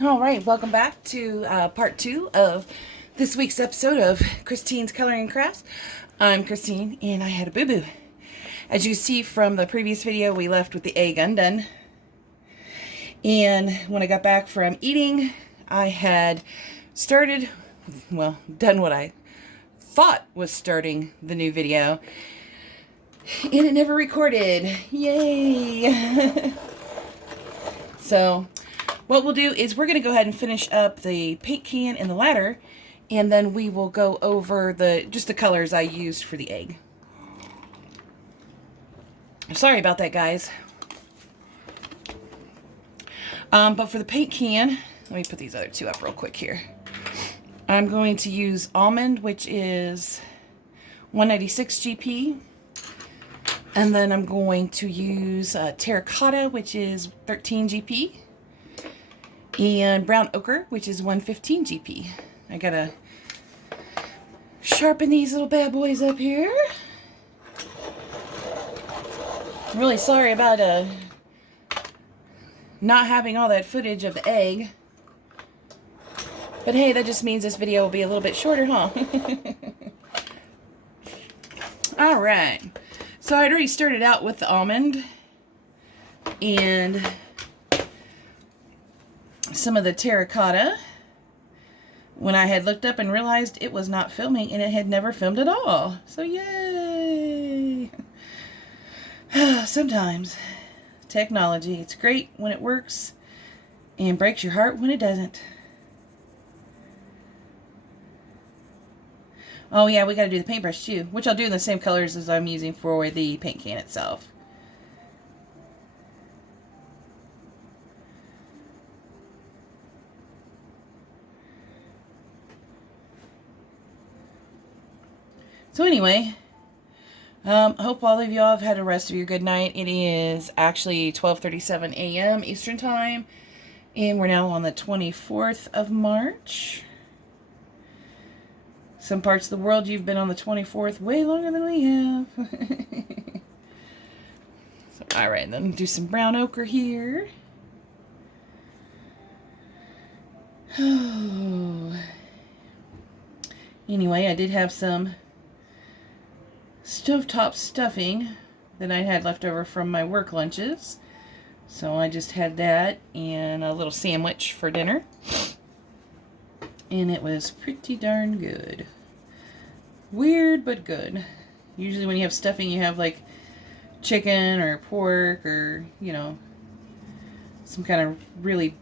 All right, welcome back to part 2 of this week's episode of Christine's Coloring and Crafts. I'm Christine, and I had a boo-boo. As you see from the previous video, we left with the egg undone. And when I got back from eating, I had done what I thought was starting the new video. And it never recorded. Yay! So what we'll do is we're going to go ahead and finish up the paint can and the ladder, and then we will go over just the colors I used for the egg. Sorry about that, guys. But for the paint can, let me put these other two up real quick here. I'm going to use Almond, which is 196 GP. And then I'm going to use Terracotta, which is 13 GP. And Brown Ochre, which is 115 GP. I gotta sharpen these little bad boys up here. I'm really sorry about not having all that footage of the egg. But hey, that just means this video will be a little bit shorter, huh? Alright. So I'd already started out with the almond and some of the terracotta when I had looked up and realized it was not filming, and it had never filmed at all. So yay! Sometimes technology, it's great when it works and breaks your heart when it doesn't. Oh yeah, we gotta do the paintbrush too, which I'll do in the same colors as I'm using for the paint can itself. So anyway, hope all of y'all have had a rest of your good night. It is actually 12:37 a.m. Eastern Time, and we're now on the 24th of March. Some parts of the world you've been on the 24th way longer than we have. So, alright, then do some brown ochre here. Anyway, I did have some stovetop stuffing that I had left over from my work lunches. So I just had that and a little sandwich for dinner. And it was pretty darn good. Weird, but good. Usually when you have stuffing, you have like chicken or pork or, you know, some kind of really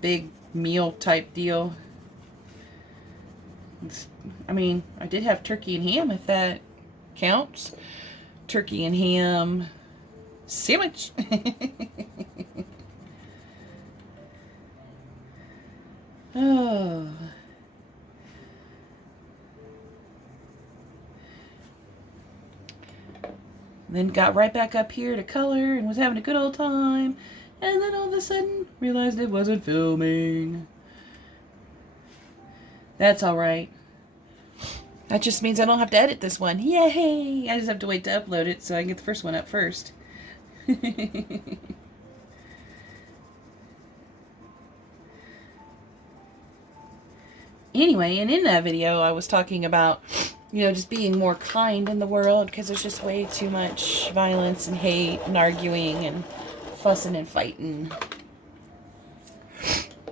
big meal type deal. I mean, I did have turkey and ham, if that counts. Turkey and ham sandwich. Oh. Then got right back up here to color and was having a good old time. And then all of a sudden realized it wasn't filming. That's alright. That just means I don't have to edit this one. Yay! I just have to wait to upload it so I can get the first one up first. Anyway, and in that video I was talking about, you know, just being more kind in the world because there's just way too much violence and hate and arguing and fussing and fighting.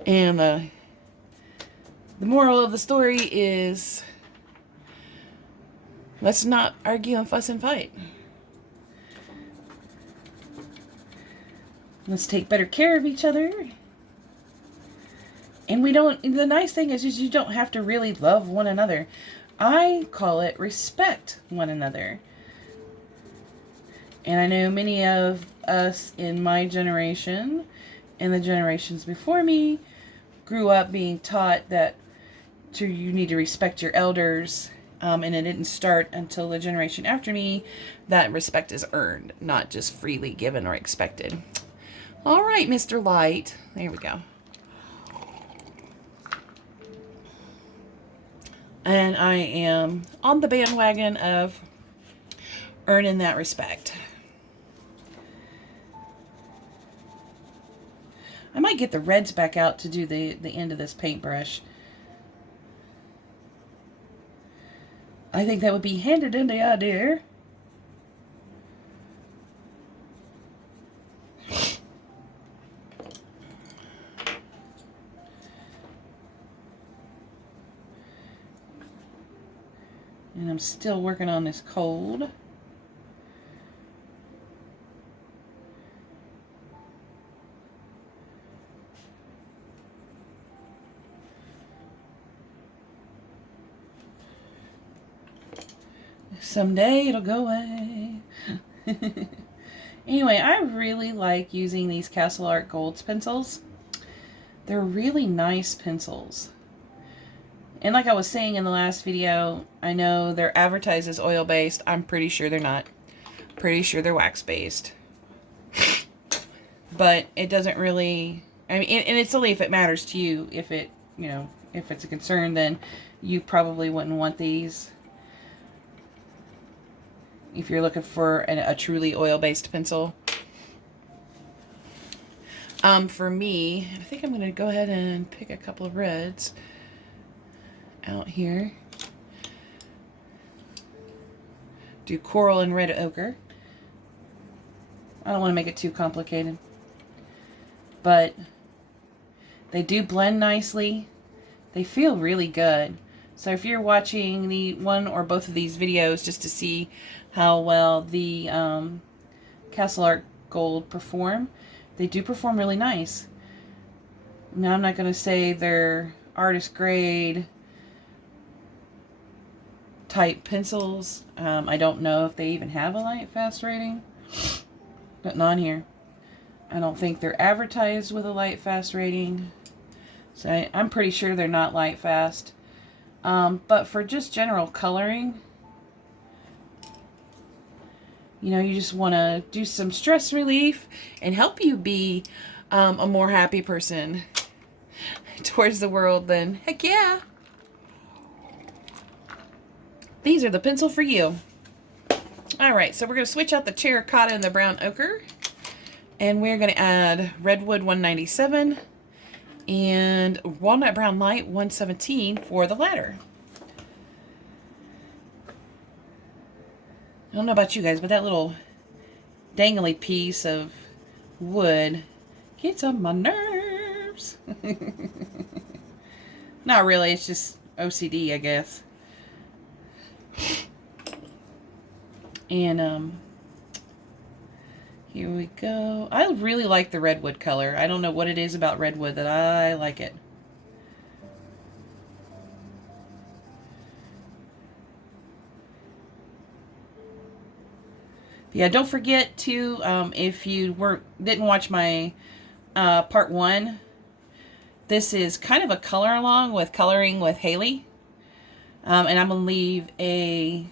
And the moral of the story is, let's not argue and fuss and fight. Let's take better care of each other. And the nice thing is you don't have to really love one another. I call it respect one another. And I know many of us in my generation and the generations before me grew up being taught that you need to respect your elders. And it didn't start until the generation after me that respect is earned, not just freely given or expected. All right, Mr. Light. There we go. And I am on the bandwagon of earning that respect. I might get the reds back out to do the end of this paintbrush. I think that would be handy dandy idea. And I'm still working on this cold. Someday it'll go away. Anyway, I really like using these Castle Art Golds pencils. They're really nice pencils. And like I was saying in the last video, I know they're advertised as oil-based. I'm pretty sure they're not. Pretty sure they're wax-based. But it doesn't really... I mean, and it's only if it matters to you. If it, you know, if it's a concern, then you probably wouldn't want these. If you're looking for a truly oil-based pencil. For me, I think I'm going to go ahead and pick a couple of reds out here. Do coral and red ochre. I don't want to make it too complicated. But they do blend nicely. They feel really good. So if you're watching the one or both of these videos just to see how well the Castle Art Gold perform, they do perform really nice. Now I'm not going to say they're artist grade type pencils. I don't know if they even have a light fast rating. But not on here. I don't think they're advertised with a light fast rating. So I'm pretty sure they're not light fast. But for just general coloring, you know, you just want to do some stress relief and help you be a more happy person towards the world, then heck yeah. These are the pencil for you. Alright, so we're going to switch out the terracotta and the brown ochre. And we're going to add Redwood 197 and Walnut Brown Light 117 for the latter. I don't know about you guys, but that little dangly piece of wood gets on my nerves. Not really, it's just OCD, I guess. And here we go. I really like the redwood color. I don't know what it is about redwood that I like it. Yeah, don't forget to, if you didn't watch my part 1, this is kind of a color along with Coloring with Haley. And I'm going to leave a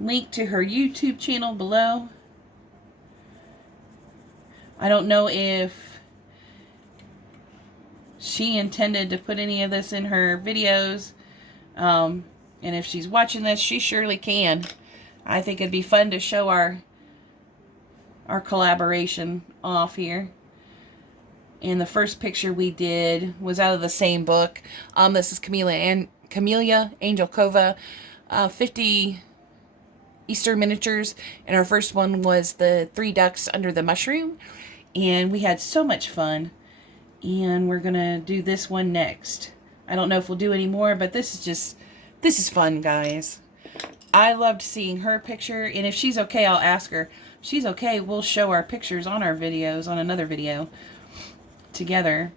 link to her YouTube channel below. I don't know if she intended to put any of this in her videos. And if she's watching this, she surely can. I think it'd be fun to show our collaboration off here. And the first picture we did was out of the same book. This is Camellia Angelkova, 50 Easter miniatures, and our first one was the 3 ducks under the mushroom, and we had so much fun. And we're gonna do this one next. I don't know if we'll do any more, but this is fun, guys. I loved seeing her picture, and if she's okay, I'll ask her. If she's okay, we'll show our pictures on our videos, on another video together.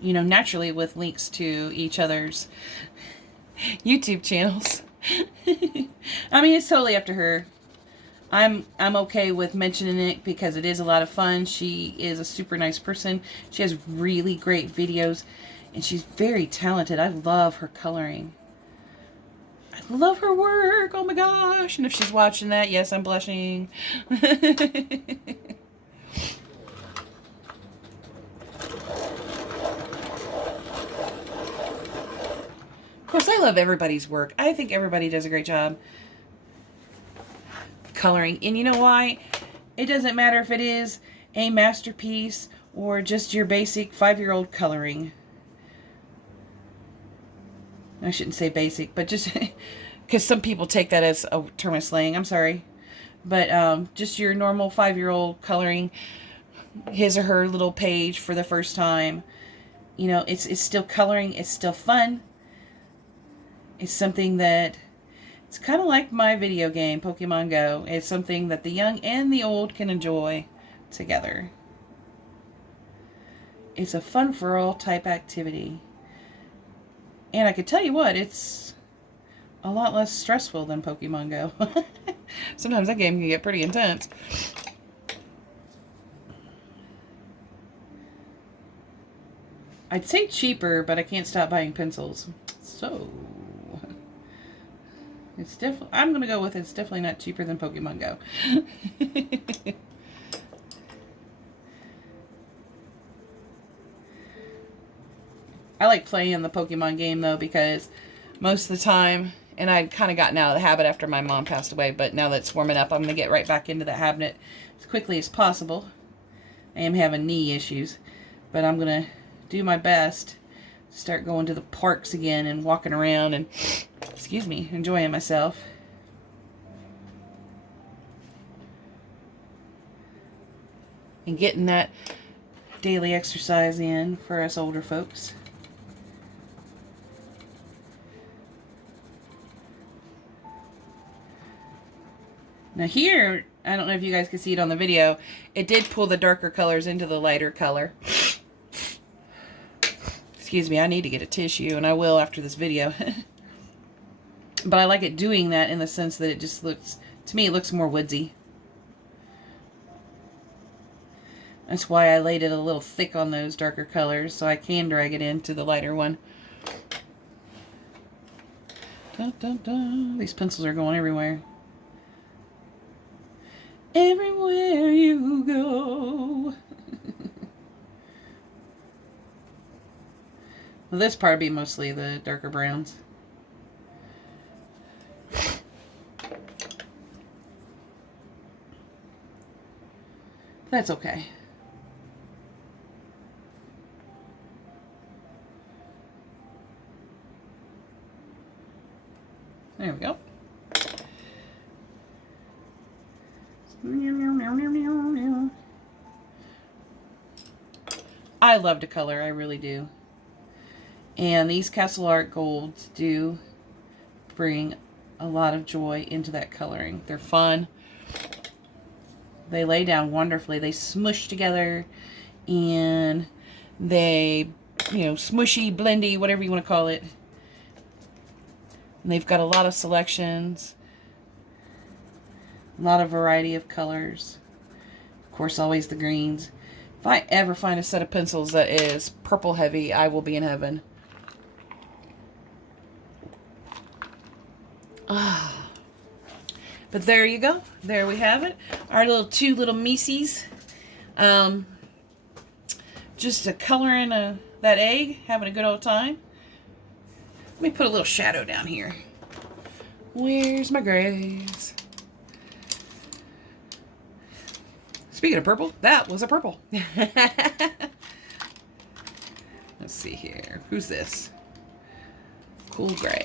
You know, naturally with links to each other's YouTube channels. I mean, it's totally up to her. I'm okay with mentioning it because it is a lot of fun. She is a super nice person. She has really great videos, and she's very talented. I love her coloring. I love her work. Oh my gosh. And if she's watching that, yes, I'm blushing. Of course, I love everybody's work. I think everybody does a great job coloring. And you know why? It doesn't matter if it is a masterpiece or just your basic 5-year-old coloring. I shouldn't say basic, but just because some people take that as a term of slang. I'm sorry. But just your normal 5-year-old coloring his or her little page for the first time. You know, it's still coloring. It's still fun. It's something that, it's kind of like my video game, Pokemon Go. It's something that the young and the old can enjoy together. It's a fun for all type activity. And I could tell you what, it's a lot less stressful than Pokemon Go. Sometimes that game can get pretty intense. I'd say cheaper, but I can't stop buying pencils. So, it's definitely, I'm going to go with it's definitely not cheaper than Pokemon Go. I like playing the Pokemon game, though, because most of the time, and I'd kind of gotten out of the habit after my mom passed away, but now that it's warming up, I'm going to get right back into that habit as quickly as possible. I am having knee issues, but I'm going to do my best to start going to the parks again and walking around and, excuse me, enjoying myself. And getting that daily exercise in for us older folks. Now here, I don't know if you guys can see it on the video, it did pull the darker colors into the lighter color. Excuse me, I need to get a tissue, and I will after this video. But I like it doing that in the sense that it just looks, to me, it looks more woodsy. That's why I laid it a little thick on those darker colors, so I can drag it into the lighter one. Dun, dun, dun. These pencils are going everywhere. Everywhere you go. Well, this part would be mostly the darker browns. That's okay. There we go. I love to color, I really do. And these Castle Art Golds do bring a lot of joy into that coloring. They're fun. They lay down wonderfully. They smush together, and they, you know, smushy, blendy, whatever you want to call it. And they've got a lot of selections, a lot of variety of colors. Of course, always the greens. If I ever find a set of pencils that is purple heavy, I will be in heaven. Ah. But there you go. There we have it. Our two little Mises. Just a coloring that egg, having a good old time. Let me put a little shadow down here. Where's my grays? Speaking of purple, that was a purple. Let's see here. Who's this? Cool gray.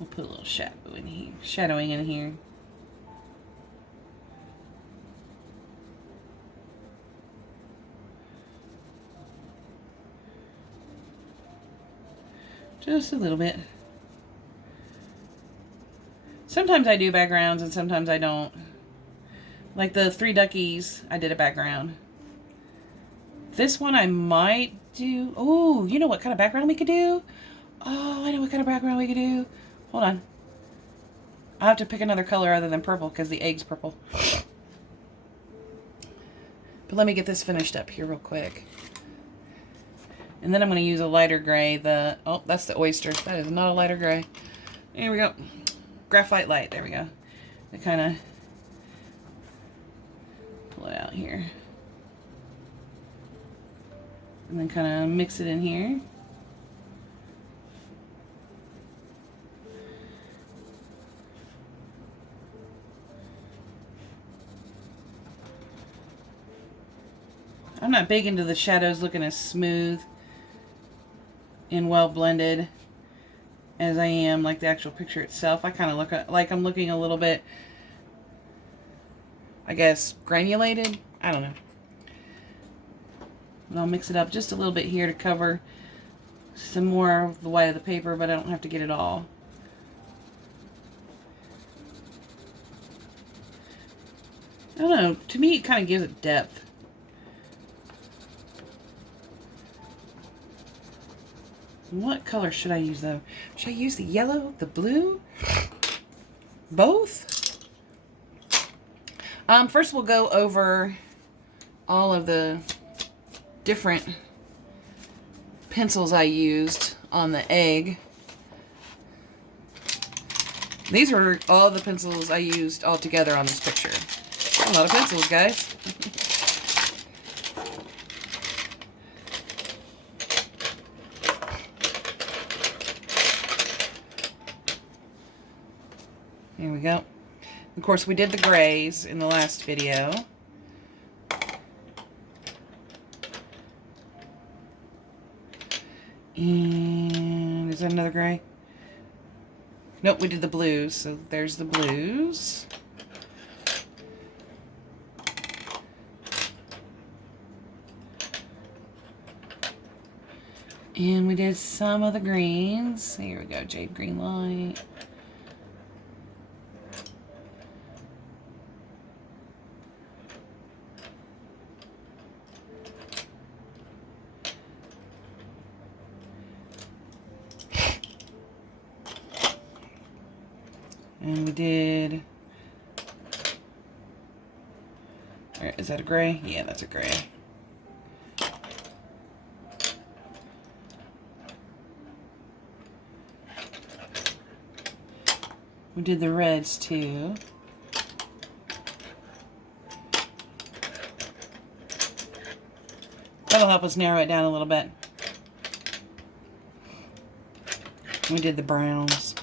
We'll put a little shadowing in here. Just a little bit. Sometimes I do backgrounds and sometimes I don't. Like the Three Duckies, I did a background. This one I might do. Oh, you know what kind of background we could do? Oh, I know what kind of background we could do. Hold on. I have to pick another color other than purple because the egg's purple. But let me get this finished up here real quick. And then I'm going to use a lighter gray. Oh, that's the oyster. That is not a lighter gray. Here we go. Graphite light. There we go. I kind of pull it out here. And then kind of mix it in here. I'm not big into the shadows looking as smooth and well blended as I am like the actual picture itself. I kind of look like I'm looking a little bit, I guess, granulated. I don't know. And I'll mix it up just a little bit here to cover some more of the white of the paper, but I don't have to get it all. I don't know. To me, it kind of gives it depth. What color should I use, though? Should I use the yellow, the blue? Both? First, we'll go over all of the different pencils I used on the egg. These are all the pencils I used all together on this picture. A lot of pencils, guys. Here we go. Of course, we did the grays in the last video. And is that another gray? Nope, we did the blues. So there's the blues. And we did some of the greens. Here we go, jade green light. And we did, is that a gray? Yeah, that's a gray. We did the reds too. That'll help us narrow it down a little bit. We did the browns.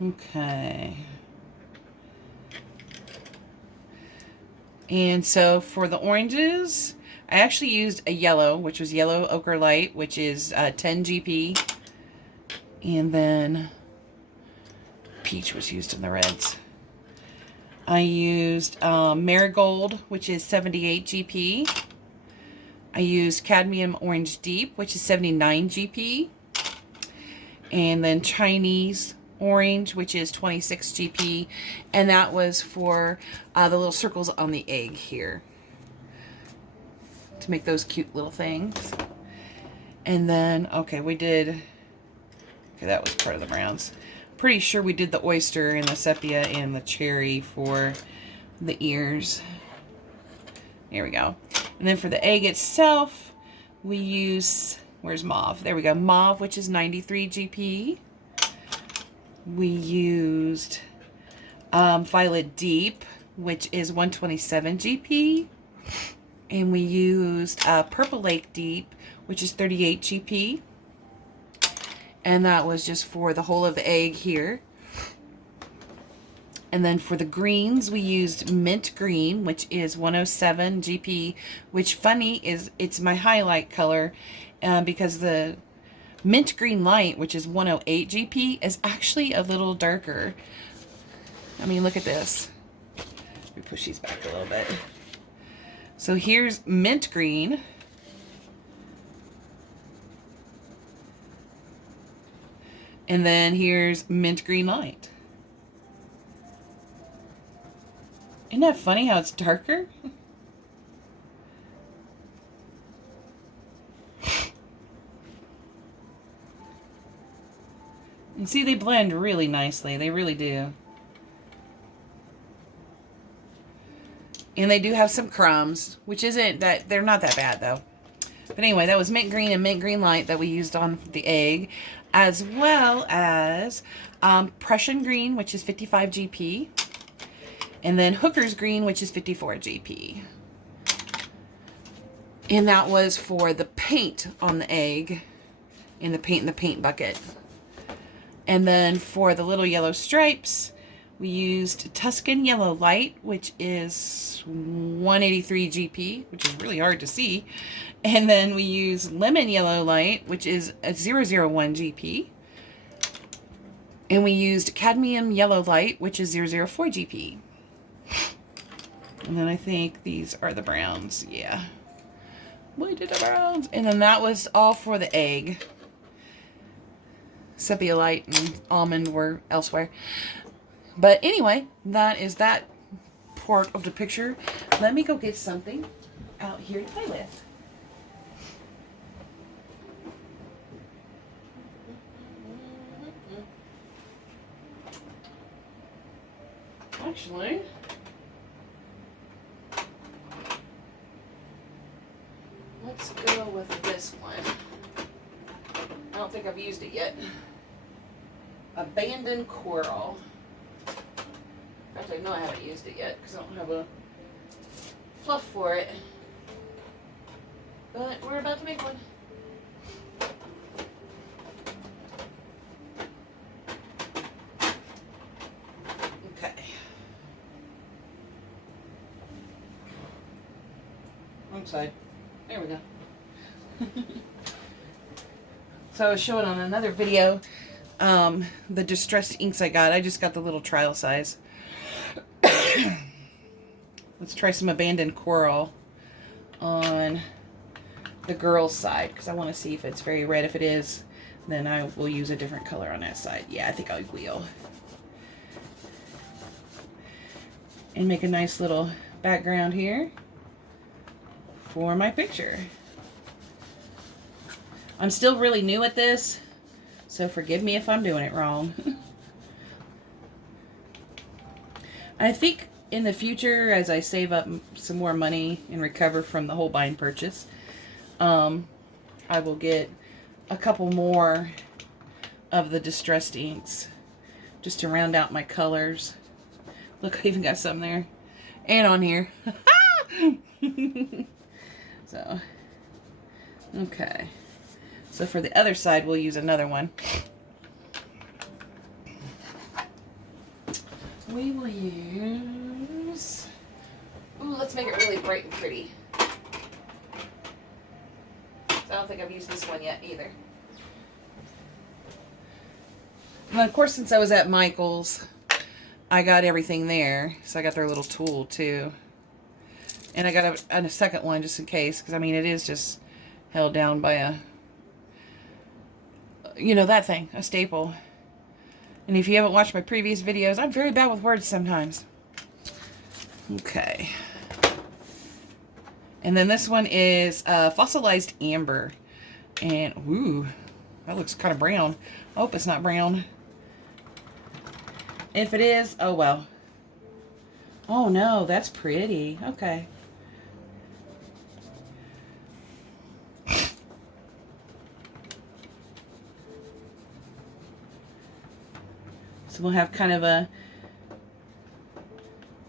Okay. And so for the oranges, I actually used a yellow, which was yellow ochre light, which is 10 GP. And then peach was used in the reds. I used marigold, which is 78 GP. I used cadmium orange deep, which is 79 GP. And then Chinese orange, which is 26 GP. And that was for the little circles on the egg here, to make those cute little things. And then, okay, we did, okay, that was part of the browns. Pretty sure we did the oyster and the sepia and the cherry for the ears. There we go. And then for the egg itself, we use, where's mauve? There we go, mauve, which is 93 GP. We used violet deep, which is 127 GP. And we used Purple Lake Deep, which is 38 GP. And that was just for the whole of the egg here. And then for the greens, we used Mint Green, which is 107 GP, which funny is it's my highlight color because the Mint Green Light, which is 108 GP, is actually a little darker. I mean, look at this. Let me push these back a little bit. So here's mint green. And then here's mint green light. Isn't that funny how it's darker? And see, they blend really nicely. They really do. And they do have some crumbs, which isn't that, they're not that bad though. But anyway, that was mint green and mint green light that we used on the egg, as well as Prussian green, which is 55 GP, and then Hooker's green, which is 54 GP. And that was for the paint on the egg, and the paint in the paint bucket. And then for the little yellow stripes, We used Tuscan Yellow Light, which is 183 GP, which is really hard to see. And then we use Lemon Yellow Light, which is a 001 GP. And we used Cadmium Yellow Light, which is 004 GP. And then I think these are the browns. Yeah. We did the browns. And then that was all for the egg. Sepia Light and Almond were elsewhere. But anyway, that is that part of the picture. Let me go get something out here to play with. Actually, let's go with this one. I don't think I've used it yet. Abandoned Coral. Actually, no, I haven't used it yet because I don't have a fluff for it. But we're about to make one. Okay. Wrong side. There we go. So I was showing on another video the distressed inks I got. I just got the little trial size. Let's try some Abandoned Coral on the girl's side because I want to see if it's very red. If it is, then I will use a different color on that side. Yeah, I think I will. And make a nice little background here for my picture. I'm still really new at this, so forgive me if I'm doing it wrong. I think in the future, as I save up some more money and recover from the Holbein purchase, I will get a couple more of the distressed inks just to round out my colors. Look, I even got some there and on here. So, okay. So for the other side, we'll use another one. We will use... Ooh, let's make it really bright and pretty. I don't think I've used this one yet either. And of course, since I was at Michael's, I got everything there. So I got their little tool too. And I got a second one just in case. Because I mean, it is just held down by a... You know, that thing. A staple. And if you haven't watched my previous videos, I'm very bad with words sometimes. Okay. And then this one is Fossilized Amber. And, ooh, that looks kind of brown. I hope it's not brown. If it is, oh well. Oh no, that's pretty. Okay. So we'll have kind of a,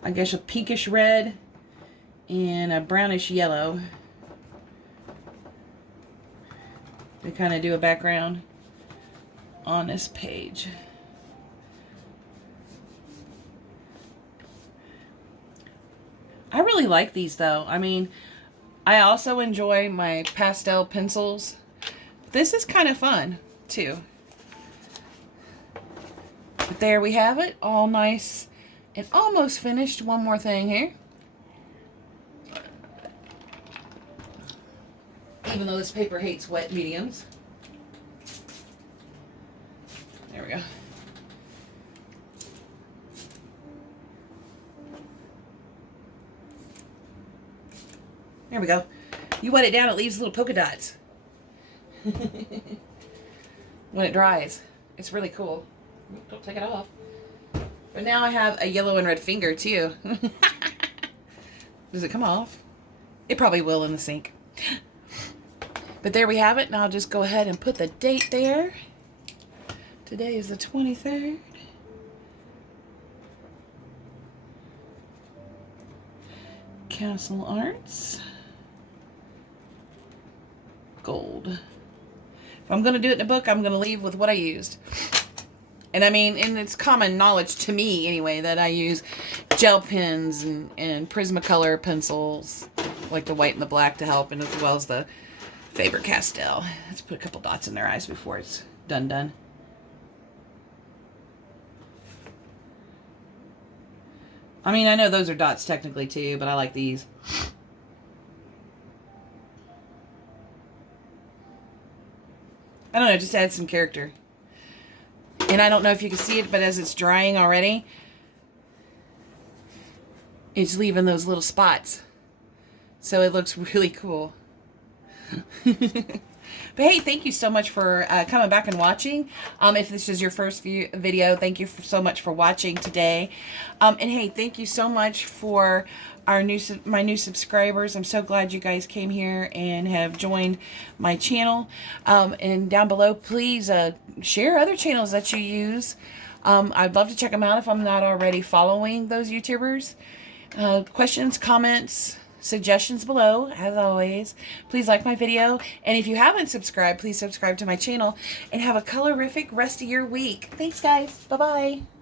I guess, a pinkish red and a brownish yellow to kind of do a background on this page. I really like these though. I mean, I also enjoy my pastel pencils. This is kind of fun too. But there we have it, all nice and almost finished. One more thing here. Even though this paper hates wet mediums. There we go. There we go. You wet it down, it leaves little polka dots. When it dries. It's really cool. Don't take it off. But now I have a yellow and red finger too. Does it come off? It probably will in the sink. But there we have it. Now I'll just go ahead and put the date there. Today is the 23rd. Castle Arts. Gold. If I'm going to do it in a book, I'm going to leave with what I used. And I mean, and it's common knowledge to me anyway that I use gel pens and Prismacolor pencils, like the white and the black, to help, and as well as the Faber-Castell. Let's put a couple dots in their eyes before it's done. I mean, I know those are dots technically too, but I like these. I don't know, just add some character. And I don't know if you can see it, but as it's drying already, it's leaving those little spots. So it looks really cool. But hey, thank you so much for coming back and watching. If this is your first video, thank you so much for watching today. And hey, thank you so much for my new subscribers. I'm so glad you guys came here and have joined my channel. And down below, please share other channels that you use. I'd love to check them out if I'm not already following those YouTubers. Questions, comments, suggestions below, as always. Please like my video, and if you haven't subscribed, please subscribe to my channel, and have a colorific rest of your week. Thanks, guys. Bye-bye.